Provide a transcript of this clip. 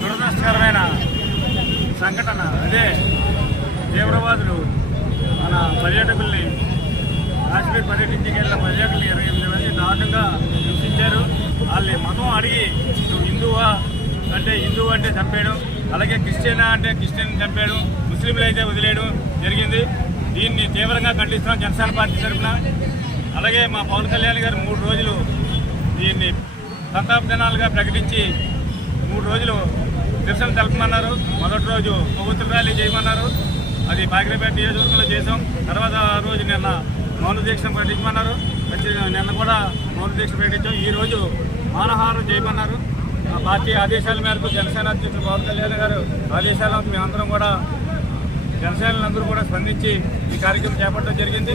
దురదృష్టకరమైన సంఘటన అదే తీవ్రవాదులు మన పర్యాటకుల్ని కాశ్మీర్ పర్యటించుకెళ్ళిన పర్యాటకులు 28 మంది దారుణంగా హింసించారు. వాళ్ళని మతం అడిగి నువ్వు హిందువా అంటే చంపేయడం, అలాగే క్రిస్టియనా అంటే క్రిస్టియన్ చంపేయడం, ముస్లింలు అయితే వదిలేయడం జరిగింది. దీన్ని తీవ్రంగా ఖండిస్తున్నాం జనసేన పార్టీ తరఫున. అలాగే మా పవన్ కళ్యాణ్ గారు 3 రోజులు దీన్ని సంతాప దినాలుగా ప్రకటించి 3 రోజులు నిరసన తెలపమన్నారు. మొదటి రోజు కొవ్వొత్తుల ర్యాలీ చేయమన్నారు, అది బాగిరిపేట నియోజకవర్గంలో చేసాం. తర్వాత రోజు నిన్న మౌన దీక్ష ప్రకటించమన్నారు, నిన్న కూడా మౌన దీక్ష ప్రకటించాం. ఈరోజు మానహారం చేయమన్నారు. పార్టీ ఆదేశాల మేరకు జనసేన అధ్యక్షులు పవన్ కళ్యాణ్ గారు ఆదేశాలను మేమందరం కూడా జనసేనలందరూ కూడా స్పందించి ఈ కార్యక్రమం చేపట్టడం జరిగింది.